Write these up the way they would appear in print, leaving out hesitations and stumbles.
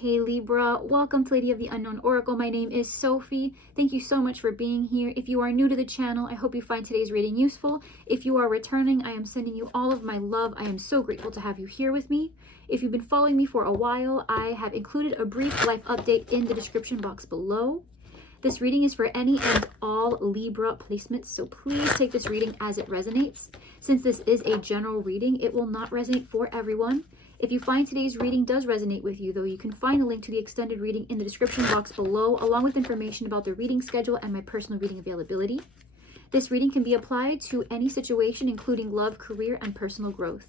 Hey Libra, welcome to Lady of the Unknown Oracle. My name is Sophie. Thank you so much for being here. If you are new to the channel, I hope you find today's reading useful. If you are returning, I am sending you all of my love. I am so grateful to have you here with me. If you've been following me for a while, I have included a brief life update in the description box below. This reading is for any and all Libra placements, so please take this reading as it resonates. Since this is a general reading, it will not resonate for everyone. If you find today's reading does resonate with you, though, you can find a link to the extended reading in the description box below, along with information about the reading schedule and my personal reading availability. This reading can be applied to any situation, including love, career, and personal growth.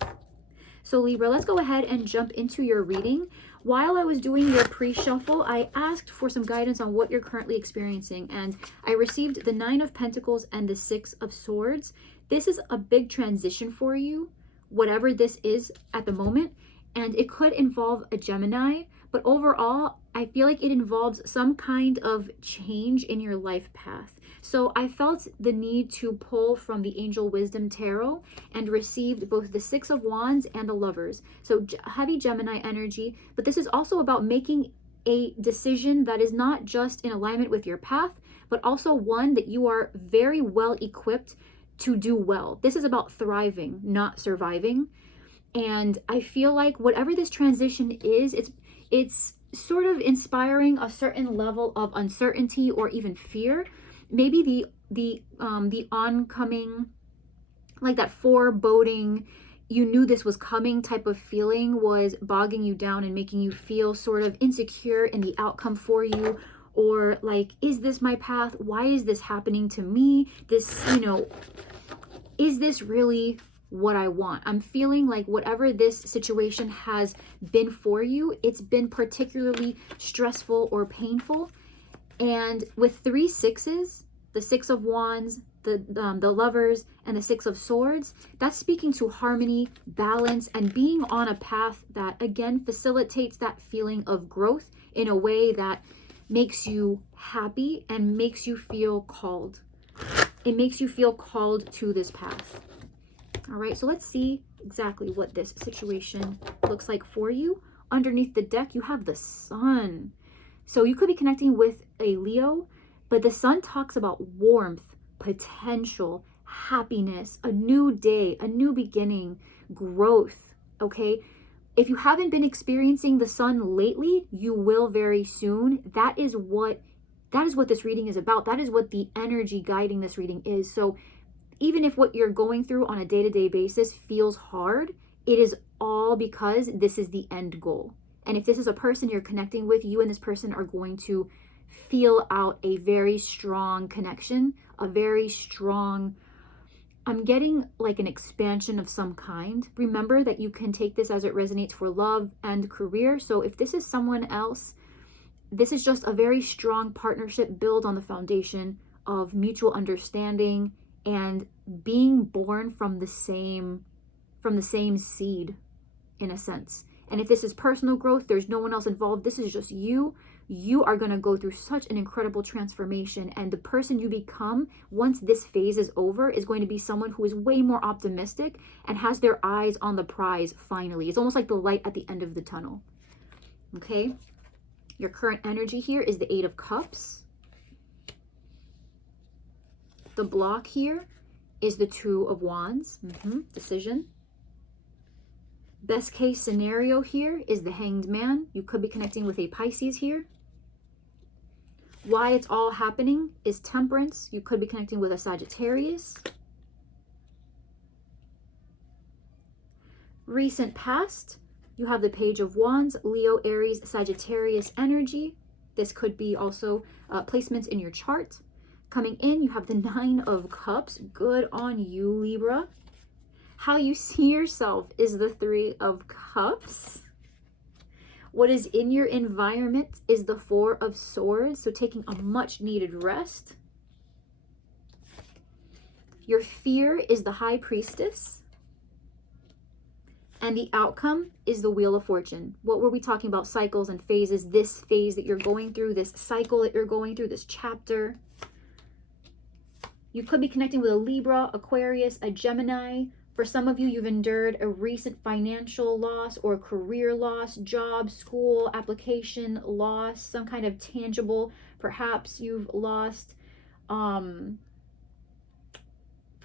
So Libra, let's go ahead and jump into your reading. While I was doing your pre-shuffle, I asked for some guidance on what you're currently experiencing, and I received the 9 of Pentacles and the 6 of Swords. This is a big transition for you, whatever this is at the moment. And it could involve a Gemini, but overall, I feel like it involves some kind of change in your life path. So I felt the need to pull from the Angel Wisdom Tarot and received both the 6 of Wands and the Lovers. So heavy Gemini energy, but this is also about making a decision that is not just in alignment with your path, but also one that you are very well equipped to do well. This is about thriving, not surviving. And I feel like whatever this transition is, it's sort of inspiring a certain level of uncertainty or even fear. Maybe the oncoming, like that foreboding, you knew this was coming type of feeling was bogging you down and making you feel sort of insecure in the outcome for you. Or like, is this my path? Why is this happening to me? This, is this really what I want? I'm feeling like whatever this situation has been for you, it's been particularly stressful or painful. And with 3 sixes, the 6 of Wands, the Lovers, and the 6 of Swords, that's speaking to harmony, balance, and being on a path that again facilitates that feeling of growth in a way that makes you happy and makes you feel called. It makes you feel called to this path. All right, so let's see exactly what this situation looks like for you. Underneath the deck, you have the Sun. So you could be connecting with a Leo, but the Sun talks about warmth, potential, happiness, a new day, a new beginning, growth, okay? If you haven't been experiencing the Sun lately, you will very soon. That is what this reading is about. That is what the energy guiding this reading is. So even if what you're going through on a day-to-day basis feels hard, it is all because this is the end goal. And if this is a person you're connecting with, you and this person are going to feel out a very strong connection, a very strong, I'm getting like an expansion of some kind. Remember that you can take this as it resonates for love and career. So if this is someone else, this is just a very strong partnership built on the foundation of mutual understanding and being born from the same seed, in a sense. And if this is personal growth, there's no one else involved. This is just you. You are going to go through such an incredible transformation. And the person you become once this phase is over is going to be someone who is way more optimistic and has their eyes on the prize finally. It's almost like the light at the end of the tunnel. Okay? Your current energy here is the 8 of Cups. The block here is the 2 of Wands. Decision. Best case scenario here is the Hanged Man. You could be connecting with a Pisces here. Why it's all happening is Temperance. You could be connecting with a Sagittarius. Recent past, you have the Page of Wands, Leo, Aries, Sagittarius energy. This could be also placements in your chart. Coming in, you have the 9 of Cups. Good on you, Libra. How you see yourself is the 3 of Cups. What is in your environment is the 4 of Swords. So taking a much needed rest. Your fear is the High Priestess. And the outcome is the Wheel of Fortune. What were we talking about? Cycles and phases. This phase that you're going through, this cycle that you're going through, this chapter. You could be connecting with a Libra, Aquarius, a Gemini, For some of you, you've endured a recent financial loss or career loss, job, school, application loss, some kind of tangible. Perhaps you've lost. For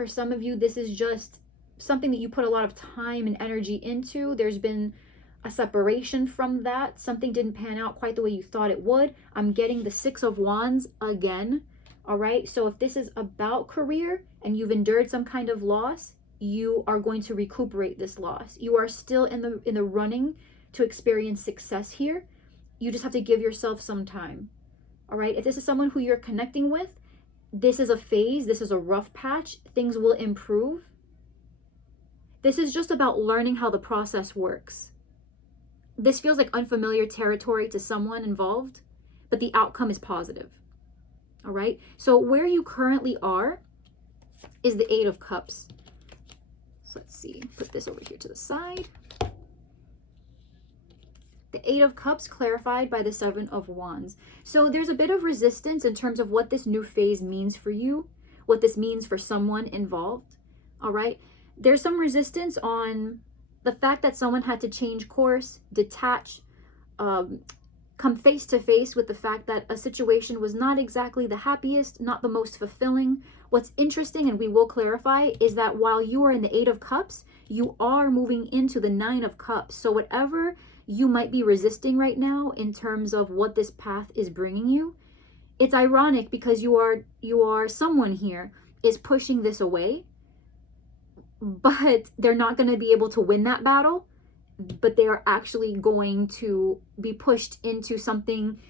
some of you, this is just something that you put a lot of time and energy into. There's been a separation from that. Something didn't pan out quite the way you thought it would. I'm getting the Six of Wands again. All right. So if this is about career and you've endured some kind of loss, you are going to recuperate this loss. You are still in the running to experience success here. You just have to give yourself some time. All right. If this is someone who you're connecting with, this is a phase. This is a rough patch. Things will improve. This is just about learning how the process works. This feels like unfamiliar territory to someone involved, but the outcome is positive. All right. So where you currently are is the Eight of Cups. So let's see, put this over here to the side. The Eight of Cups clarified by the Seven of Wands. So there's a bit of resistance in terms of what this new phase means for you, what this means for someone involved. All right. There's some resistance on the fact that someone had to change course, detach, come face to face with the fact that a situation was not exactly the happiest, not the most fulfilling. What's interesting, and we will clarify, is that while you are in the Eight of Cups, you are moving into the Nine of Cups. So whatever you might be resisting right now in terms of what this path is bringing you, it's ironic because you are someone here is pushing this away, but they're not going to be able to win that battle, but they are actually going to be pushed into something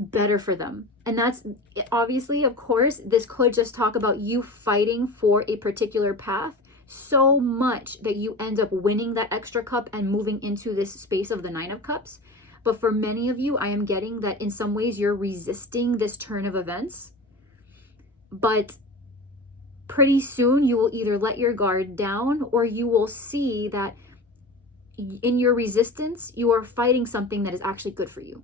better for them. And that's obviously, of course, this could just talk about you fighting for a particular path so much that you end up winning that extra cup and moving into this space of the Nine of Cups. But for many of you, I am getting that in some ways you're resisting this turn of events, but pretty soon you will either let your guard down or you will see that in your resistance, you are fighting something that is actually good for you.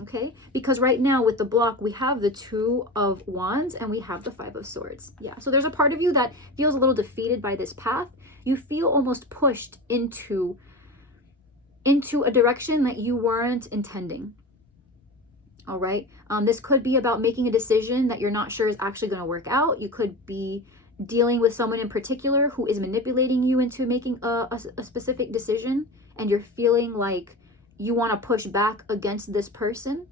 Okay? Because right now with the block, we have the Two of Wands and we have the Five of Swords. Yeah. So there's a part of you that feels a little defeated by this path. You feel almost pushed into a direction that you weren't intending. All right. This could be about making a decision that you're not sure is actually going to work out. You could be dealing with someone in particular who is manipulating you into making a specific decision, and you're feeling like you want to push back against this person.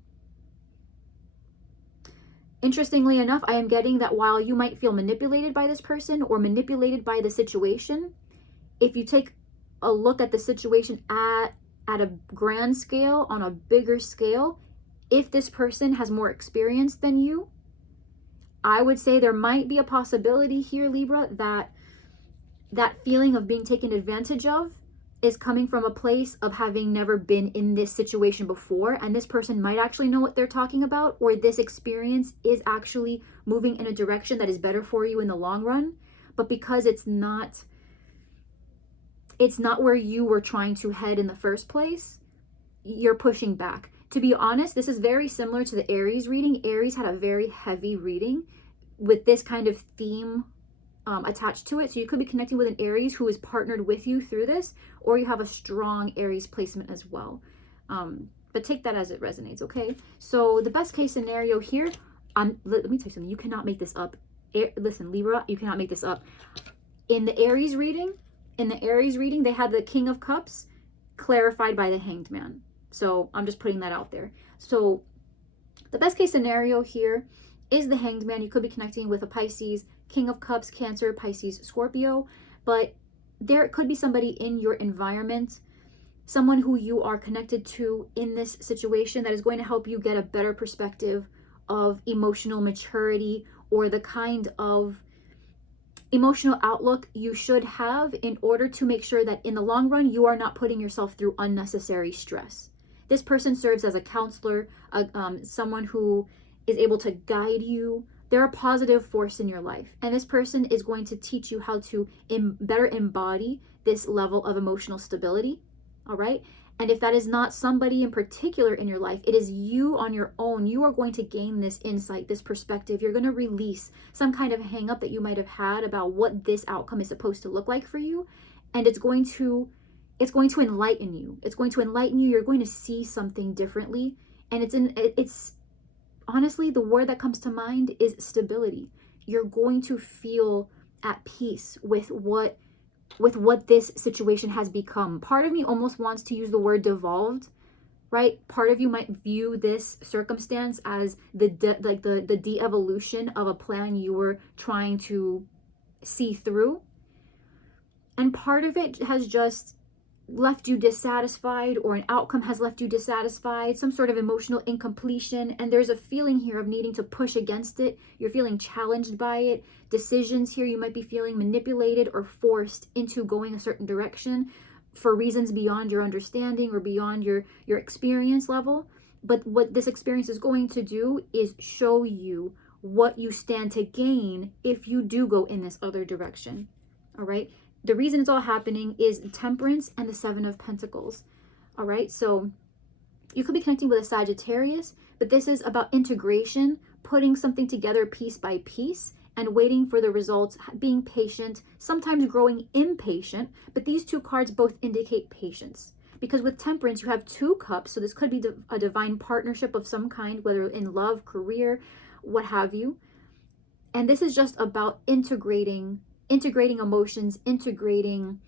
Interestingly enough, I am getting that while you might feel manipulated by this person or manipulated by the situation, if you take a look at the situation at a grand scale, on a bigger scale, if this person has more experience than you, I would say there might be a possibility here, Libra, that feeling of being taken advantage of is coming from a place of having never been in this situation before. And this person might actually know what they're talking about, or this experience is actually moving in a direction that is better for you in the long run. But because it's not where you were trying to head in the first place, you're pushing back. To be honest, this is very similar to the Aries reading. Aries had a very heavy reading with this kind of theme attached to it. So you could be connecting with an Aries who is partnered with you through this, or you have a strong Aries placement as well. But take that as it resonates, okay? So the best case scenario here, let me tell you something. You cannot make this up. Listen, Libra, you cannot make this up. In the Aries reading, they had the King of Cups clarified by the Hanged Man. So I'm just putting that out there. So the best case scenario here is the Hanged Man. You could be connecting with a Pisces, King of Cups, Cancer, Pisces, Scorpio. But there could be somebody in your environment, someone who you are connected to in this situation that is going to help you get a better perspective of emotional maturity, or the kind of emotional outlook you should have in order to make sure that in the long run, you are not putting yourself through unnecessary stress. This person serves as a counselor, someone who is able to guide you. They're a positive force in your life. And this person is going to teach you how to better embody this level of emotional stability. All right. And if that is not somebody in particular in your life, it is you on your own. You are going to gain this insight, this perspective. You're going to release some kind of hang up that you might have had about what this outcome is supposed to look like for you. And it's going to enlighten you. It's going to enlighten you. You're going to see something differently. And it's honestly, the word that comes to mind is stability. You're going to feel at peace with what this situation has become. Part of me almost wants to use the word devolved, right? Part of you might view this circumstance as the de-evolution of a plan you were trying to see through. And part of it has just left you dissatisfied, or an outcome has left you dissatisfied, some sort of emotional incompletion, and there's a feeling here of needing to push against it. You're feeling challenged by it. Decisions here, you might be feeling manipulated or forced into going a certain direction for reasons beyond your understanding or beyond your experience level. But what this experience is going to do is show you what you stand to gain if you do go in this other direction. All right. The reason it's all happening is Temperance and the Seven of Pentacles. All right. So you could be connecting with a Sagittarius, but this is about integration, putting something together piece by piece and waiting for the results, being patient, sometimes growing impatient. But these two cards both indicate patience, because with Temperance, you have 2 cups. So this could be a divine partnership of some kind, whether in love, career, what have you. And this is just about integrating emotions, integrating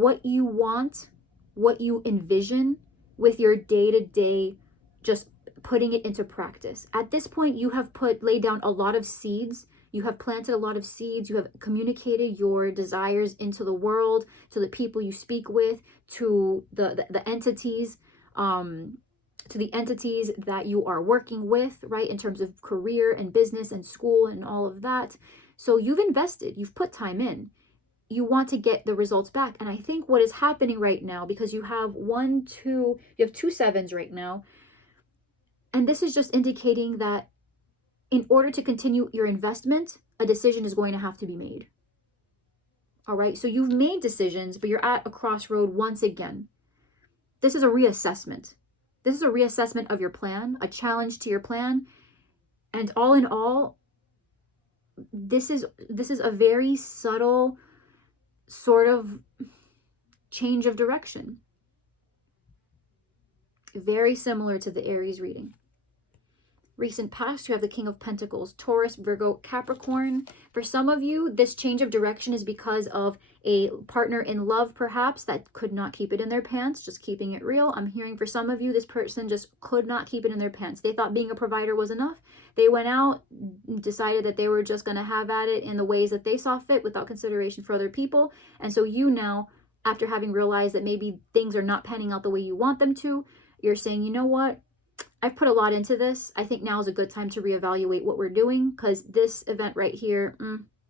what you want, what you envision with your day-to-day, just putting it into practice. At this point, you have laid down a lot of seeds. You have planted a lot of seeds. You have communicated your desires into the world, to the people you speak with, to the entities, to the entities that you are working with, right? In terms of career and business and school and all of that. So you've invested, you've put time in. You want to get the results back. And I think what is happening right now, because you have 2 sevens right now. And this is just indicating that in order to continue your investment, a decision is going to have to be made. All right. So you've made decisions, but you're at a crossroad once again. This is a reassessment. This is a reassessment of your plan, a challenge to your plan. And all in all, this is a very subtle sort of change of direction. Very similar to the Aries reading. Recent past, you have the King of Pentacles, Taurus, Virgo, Capricorn. For some of you, this change of direction is because of a partner in love, perhaps, that could not keep it in their pants, just keeping it real. I'm hearing for some of you, this person just could not keep it in their pants. They thought being a provider was enough. They went out, decided that they were just going to have at it in the ways that they saw fit without consideration for other people. And so you now, after having realized that maybe things are not panning out the way you want them to, you're saying, you know what? I've put a lot into this. I think now is a good time to reevaluate what we're doing, because this event right here,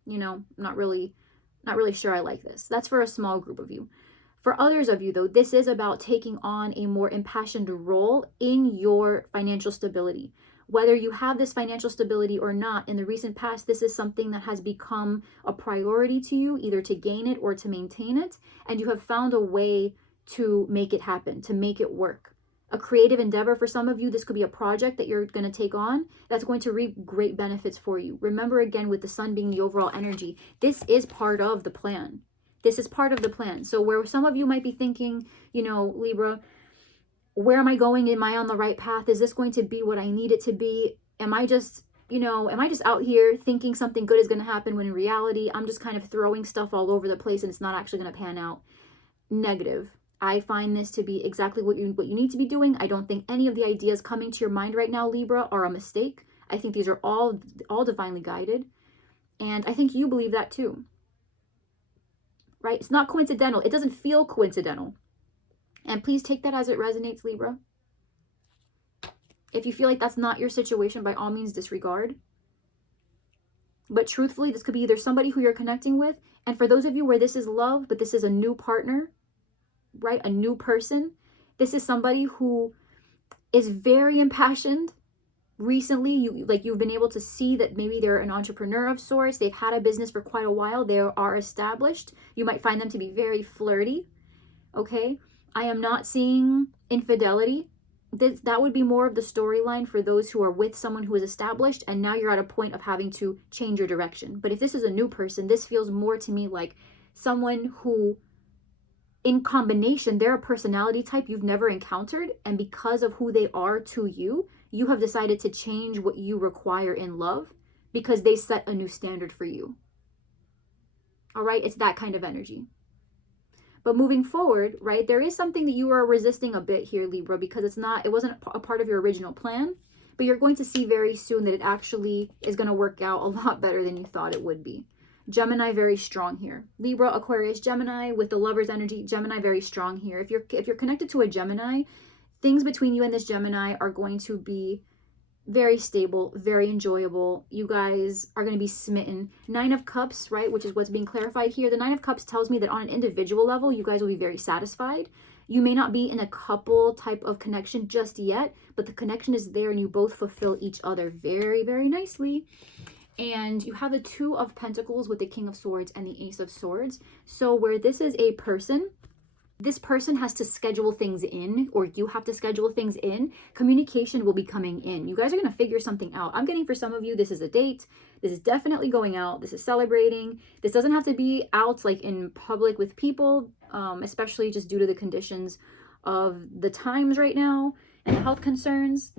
not really sure I like this. That's for a small group of you. For others of you, though, this is about taking on a more impassioned role in your financial stability. Whether you have this financial stability or not, in the recent past, this is something that has become a priority to you, either to gain it or to maintain it. And you have found a way to make it happen, to make it work. A creative endeavor for some of you, this could be a project that you're going to take on that's going to reap great benefits for you. Remember, again, with the sun being the overall energy, this is part of the plan. This is part of the plan. So where some of you might be thinking, Libra, where am I going? Am I on the right path? Is this going to be what I need it to be? Am I just out here thinking something good is going to happen when in reality, I'm just kind of throwing stuff all over the place and it's not actually going to pan out? Negative. I find this to be exactly what you need to be doing. I don't think any of the ideas coming to your mind right now, Libra, are a mistake. I think these are all divinely guided. And I think you believe that too. Right? It's not coincidental. It doesn't feel coincidental. And please take that as it resonates, Libra. If you feel like that's not your situation, by all means disregard. But truthfully, this could be either somebody who you're connecting with, and for those of you where this is love, but this is a new partner, right? A new person. This is somebody who is very impassioned. Recently, you've been able to see that maybe they're an entrepreneur of sorts. They've had a business for quite a while. They are established. You might find them to be very flirty, okay? I am not seeing infidelity. That would be more of the storyline for those who are with someone who is established and now you're at a point of having to change your direction. But if this is a new person, this feels more to me like someone who, in combination, they're a personality type you've never encountered, and because of who they are to you, you have decided to change what you require in love because they set a new standard for you. All right, it's that kind of energy. But moving forward, right, there is something that you are resisting a bit here, Libra, because it wasn't a part of your original plan, but you're going to see very soon that it actually is going to work out a lot better than you thought it would be. Gemini, very strong here. Libra, Aquarius, Gemini with the lover's energy. Gemini, very strong here. If you're connected to a Gemini, things between you and this Gemini are going to be very stable, very enjoyable. You guys are going to be smitten. Nine of Cups, right, which is what's being clarified here. The Nine of Cups tells me that on an individual level, you guys will be very satisfied. You may not be in a couple type of connection just yet, but the connection is there and you both fulfill each other very, very nicely. And you have the Two of Pentacles with the King of Swords and the Ace of Swords. So where this is a person, this person has to schedule things in, or you have to schedule things in. Communication will be coming in. You guys are going to figure something out. I'm getting, for some of you, this is a date. This is definitely going out. This is celebrating. This doesn't have to be out like in public with people, especially just due to the conditions of the times right now and the health concerns.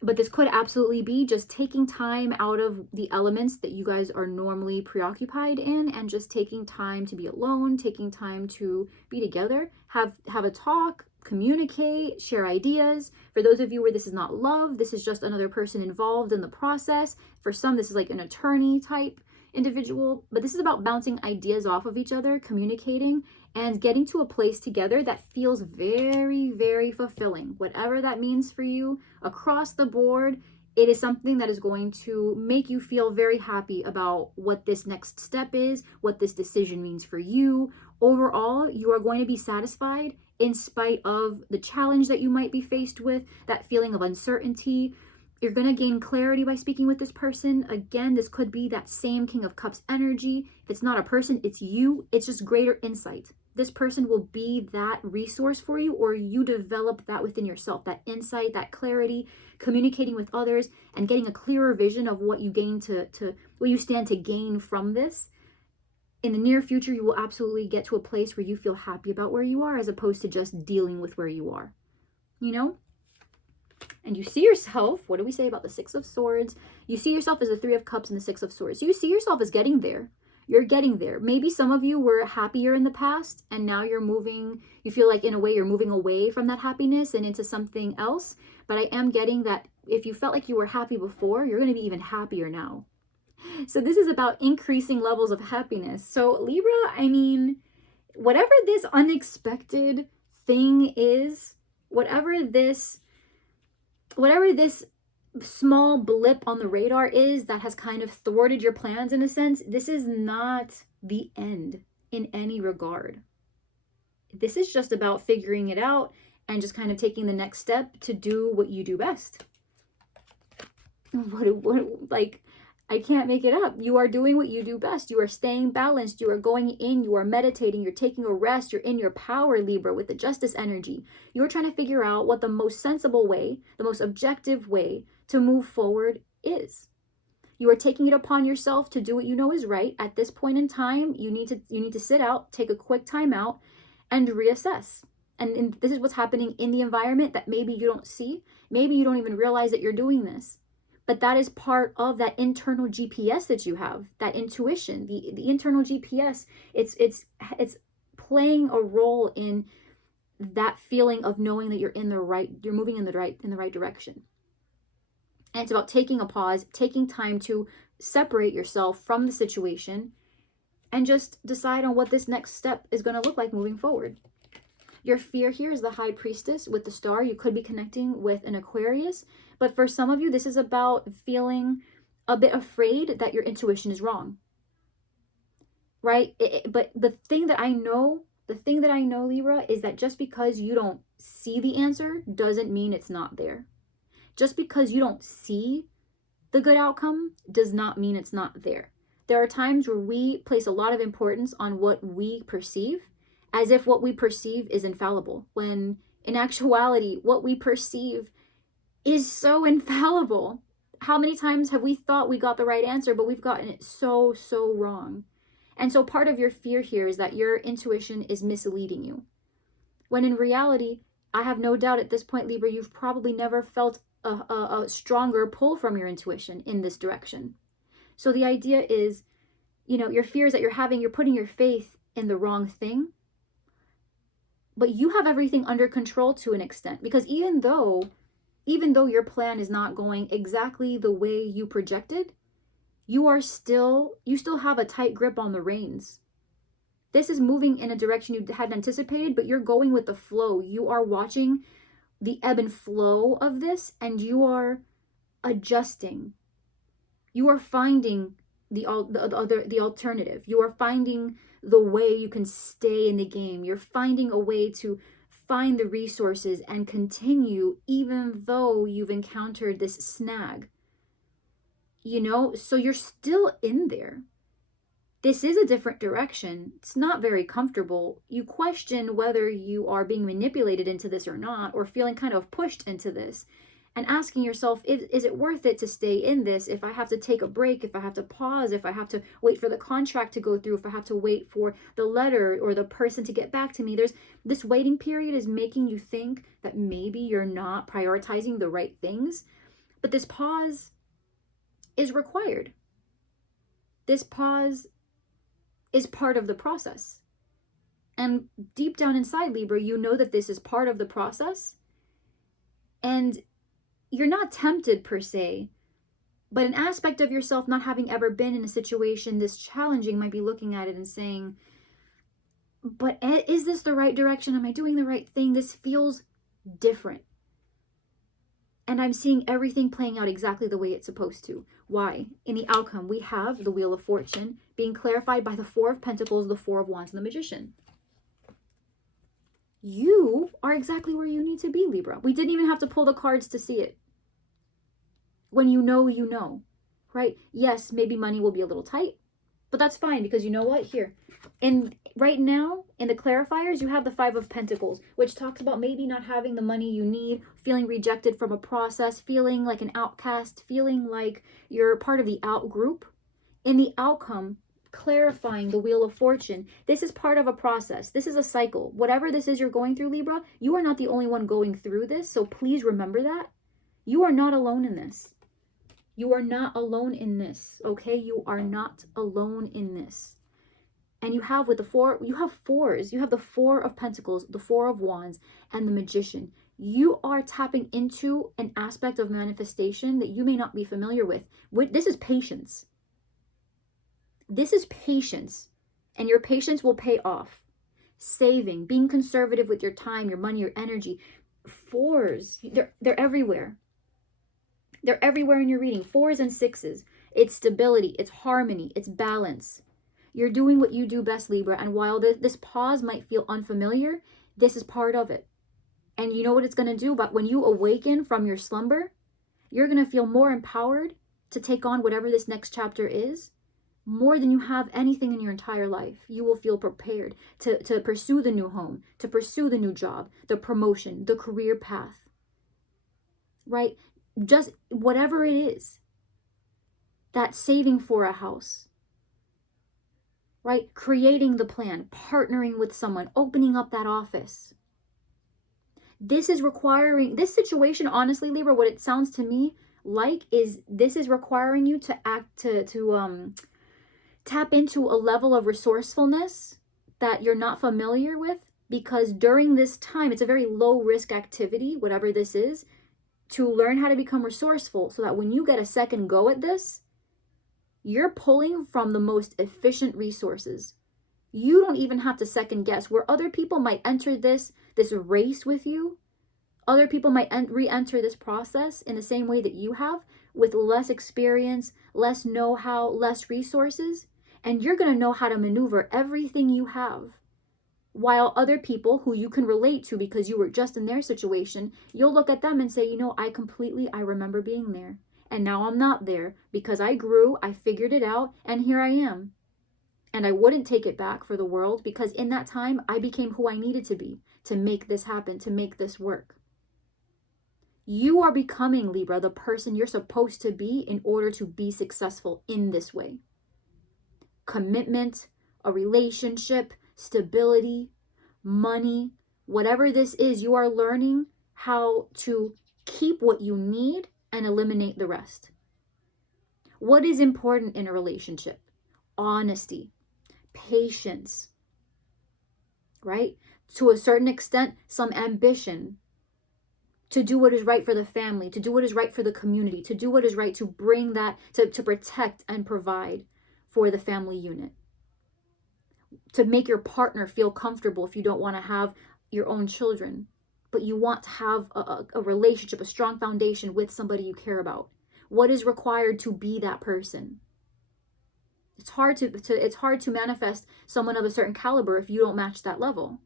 But this could absolutely be just taking time out of the elements that you guys are normally preoccupied in and just taking time to be alone, taking time to be together, have a talk, communicate, share ideas. For those of you where this is not love, this is just another person involved in the process. For some, this is like an attorney type individual, but this is about bouncing ideas off of each other, communicating, and getting to a place together that feels very, very fulfilling. Whatever that means for you across the board, it is something that is going to make you feel very happy about what this next step is, what this decision means for you. Overall, you are going to be satisfied in spite of the challenge that you might be faced with, that feeling of uncertainty. You're going to gain clarity by speaking with this person. Again, this could be that same King of Cups energy. If it's not a person, it's you. It's just greater insight. This person will be that resource for you, or you develop that within yourself, that insight, that clarity, communicating with others and getting a clearer vision of what you gain what you stand to gain from this. In the near future, you will absolutely get to a place where you feel happy about where you are as opposed to just dealing with where you are, you know? And you see yourself, what do we say about the Six of Swords? You see yourself as the Three of Cups and the Six of Swords. So you see yourself as getting there. You're getting there. Maybe some of you were happier in the past and now you're moving, you feel like in a way you're moving away from that happiness and into something else. But I am getting that if you felt like you were happy before, you're going to be even happier now. So this is about increasing levels of happiness. So Libra, I mean, whatever this unexpected thing is, whatever this small blip on the radar is that has kind of thwarted your plans in a sense, this is not the end in any regard. This is just about figuring it out and just kind of taking the next step to do what you do best. Like, I can't make it up. You are doing what you do best. You are staying balanced. You are going in. You are meditating. You're taking a rest. You're in your power, Libra, with the Justice energy. You're trying to figure out what the most sensible way, the most objective way to move forward is. You are taking it upon yourself to do what you know is right. At this point in time, you need to sit out, take a quick time out, and reassess. And this is what's happening in the environment that maybe you don't see. Maybe you don't even realize that you're doing this. But that is part of that internal GPS that you have, that intuition, the internal GPS. It's playing a role in that feeling of knowing that you're moving in the right direction. And it's about taking a pause, taking time to separate yourself from the situation and just decide on what this next step is going to look like moving forward. Your fear here is the High Priestess with the star. You could be connecting with an Aquarius, but for some of you, this is about feeling a bit afraid that your intuition is wrong, right? But the thing that I know, Libra, is that just because you don't see the answer doesn't mean it's not there. Just because you don't see the good outcome does not mean it's not there. There are times where we place a lot of importance on what we perceive, as if what we perceive is infallible, when in actuality, what we perceive is so infallible. How many times have we thought we got the right answer, but we've gotten it so, so wrong? And so part of your fear here is that your intuition is misleading you. When in reality, I have no doubt at this point, Libra, you've probably never felt a stronger pull from your intuition in this direction. So the idea is, your fears that you're putting your faith in the wrong thing, but you have everything under control to an extent, because even though your plan is not going exactly the way you projected, you still have a tight grip on the reins. This is moving in a direction you hadn't anticipated, but you're going with the flow. You are watching the ebb and flow of this, and you are adjusting. You are finding the alternative. You are finding the way you can stay in the game. You're finding a way to find the resources and continue even though you've encountered this snag. So you're still in there. This is a different direction. It's not very comfortable. You question whether you are being manipulated into this or not, or feeling kind of pushed into this, and asking yourself, is it worth it to stay in this? If I have to take a break, if I have to pause, if I have to wait for the contract to go through, if I have to wait for the letter or the person to get back to me, this waiting period is making you think that maybe you're not prioritizing the right things. But this pause is required. This pause is part of the process. And deep down inside, Libra, you know that this is part of the process. And you're not tempted per se, but an aspect of yourself not having ever been in a situation this challenging might be looking at it and saying, but is this the right direction? Am I doing the right thing? This feels different. And I'm seeing everything playing out exactly the way it's supposed to. Why? In the outcome, we have the Wheel of Fortune being clarified by the Four of Pentacles, the Four of Wands, and the Magician. You are exactly where you need to be, Libra. We didn't even have to pull the cards to see it. When you know, right? Yes, maybe money will be a little tight, but that's fine, because you know what? Here, right now, in the clarifiers, you have the Five of Pentacles, which talks about maybe not having the money you need, feeling rejected from a process, feeling like an outcast, feeling like you're part of the out group. In the outcome, clarifying the Wheel of Fortune, this is part of a process. This is a cycle. Whatever this is you're going through, Libra, you are not the only one going through this. So please remember that. You are not alone in this. You are not alone in this, okay? You are not alone in this. And you have with the four, you have fours. You have the Four of Pentacles, the Four of Wands, and the Magician. You are tapping into an aspect of manifestation that you may not be familiar with. This is patience. This is patience, and your patience will pay off. Saving, being conservative with your time, your money, your energy. Fours, they're everywhere. They're everywhere in your reading. Fours and sixes. It's stability, it's harmony, it's balance. You're doing what you do best, Libra, and while this pause might feel unfamiliar, this is part of it. And you know what it's going to do? But when you awaken from your slumber, you're going to feel more empowered to take on whatever this next chapter is, more than you have anything in your entire life. You will feel prepared to pursue the new home, to pursue the new job, the promotion, the career path, right? Just whatever it is, that saving for a house, right? Creating the plan, partnering with someone, opening up that office. This is requiring, this situation, honestly, Libra, what it sounds to me like is this is requiring you to tap into a level of resourcefulness that you're not familiar with, because during this time, it's a very low risk activity, whatever this is, to learn how to become resourceful so that when you get a second go at this, you're pulling from the most efficient resources. You don't even have to second guess. Where other people might enter this race with you, other people might re-enter this process in the same way that you have, with less experience, less know-how, less resources, and you're going to know how to maneuver everything you have. While other people who you can relate to because you were just in their situation, you'll look at them and say, I remember being there. And now I'm not there because I grew, I figured it out, and here I am. And I wouldn't take it back for the world, because in that time, I became who I needed to be to make this happen, to make this work. You are becoming, Libra, the person you're supposed to be in order to be successful in this way. Commitment, a relationship, stability, money, whatever this is, you are learning how to keep what you need and eliminate the rest. What is important in a relationship? Honesty, patience, right? To a certain extent, some ambition, to do what is right for the family, to do what is right for the community, to do what is right to bring that, to protect and provide for the family unit, to make your partner feel comfortable if you don't want to have your own children, but you want to have a relationship, a strong foundation with somebody you care about. What is required to be that person? It's hard to manifest someone of a certain caliber if you don't match that level,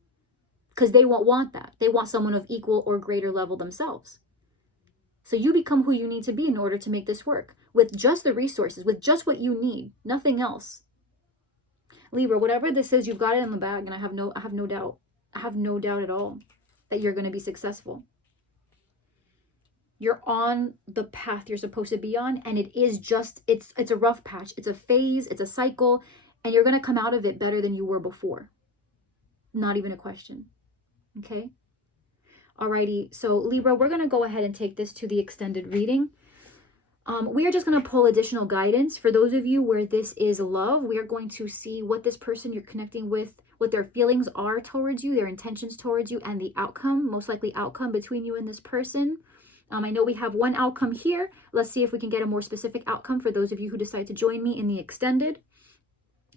because they won't want that. They want someone of equal or greater level themselves. So you become who you need to be in order to make this work, with just the resources, with just what you need, nothing else. Libra, whatever this is, you've got it in the bag, and I have no doubt. I have no doubt at all that you're going to be successful. You're on the path you're supposed to be on, and it's a rough patch. It's a phase, it's a cycle, and you're going to come out of it better than you were before. Not even a question. Okay? Alrighty, so Libra, we're going to go ahead and take this to the extended reading. We are just going to pull additional guidance. For those of you where this is love, we are going to see what this person you're connecting with, what their feelings are towards you, their intentions towards you, and the outcome, most likely outcome between you and this person. I know we have one outcome here. Let's see if we can get a more specific outcome for those of you who decide to join me in the extended.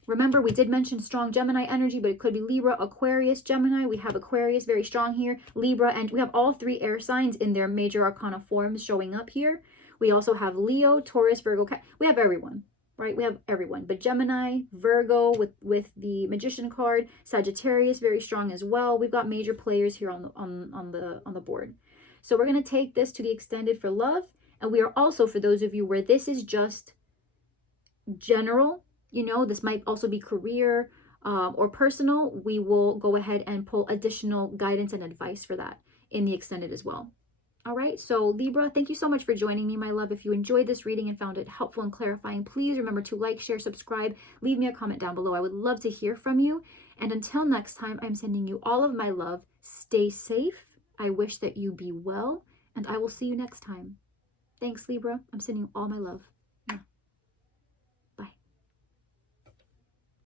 Remember, we did mention strong Gemini energy, but it could be Libra, Aquarius, Gemini. We have Aquarius very strong here, Libra, and we have all three air signs in their major arcana forms showing up here. We also have Leo, Taurus, Virgo. We have everyone, right? We have everyone. But Gemini, Virgo with the Magician card, Sagittarius very strong as well. We've got major players here on the board. So we're going to take this to the extended for love, and we are also, for those of you where this is just general, this might also be career or personal, we will go ahead and pull additional guidance and advice for that in the extended as well. All right, so Libra, thank you so much for joining me, my love. If you enjoyed this reading and found it helpful and clarifying, please remember to like, share, subscribe, leave me a comment down below. I would love to hear from you. And until next time, I'm sending you all of my love. Stay safe. I wish that you be well, and I will see you next time. Thanks, Libra. I'm sending you all my love.